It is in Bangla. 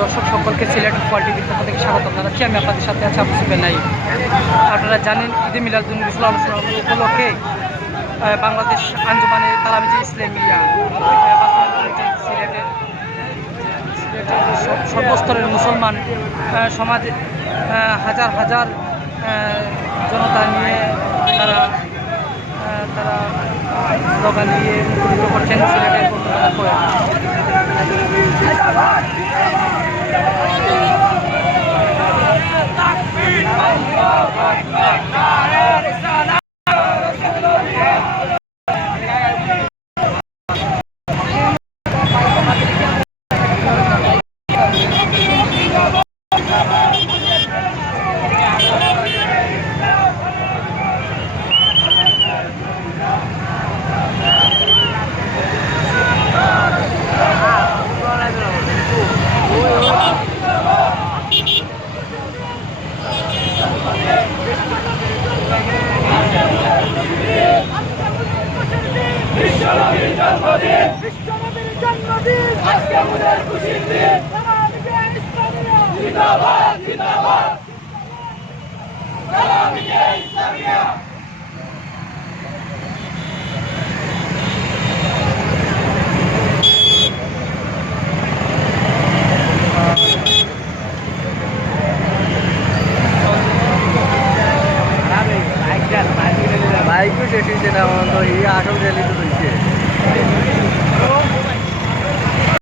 দর্শক সকলকে সিলেট টিভির পক্ষ থেকে স্বাগত জানাচ্ছি। আমি আপনাদের সাথে আছি আবু সুফিয়ান নাই। আপনারা জানেন ঈদে মিলাদুন্নবী উপলক্ষে বাংলাদেশ আঞ্জুমানে তালামিজে ইসলামিয়া সিলেটের সর্বস্তরের মুসলমান সমাজে হাজার হাজার জনতা নিয়ে তারা স্লোগান দিয়ে মুখরিত করছেন সিলেটের করে। বিশ্বনবীর জন্মদিন আজকে আমাদের খুশির দিন।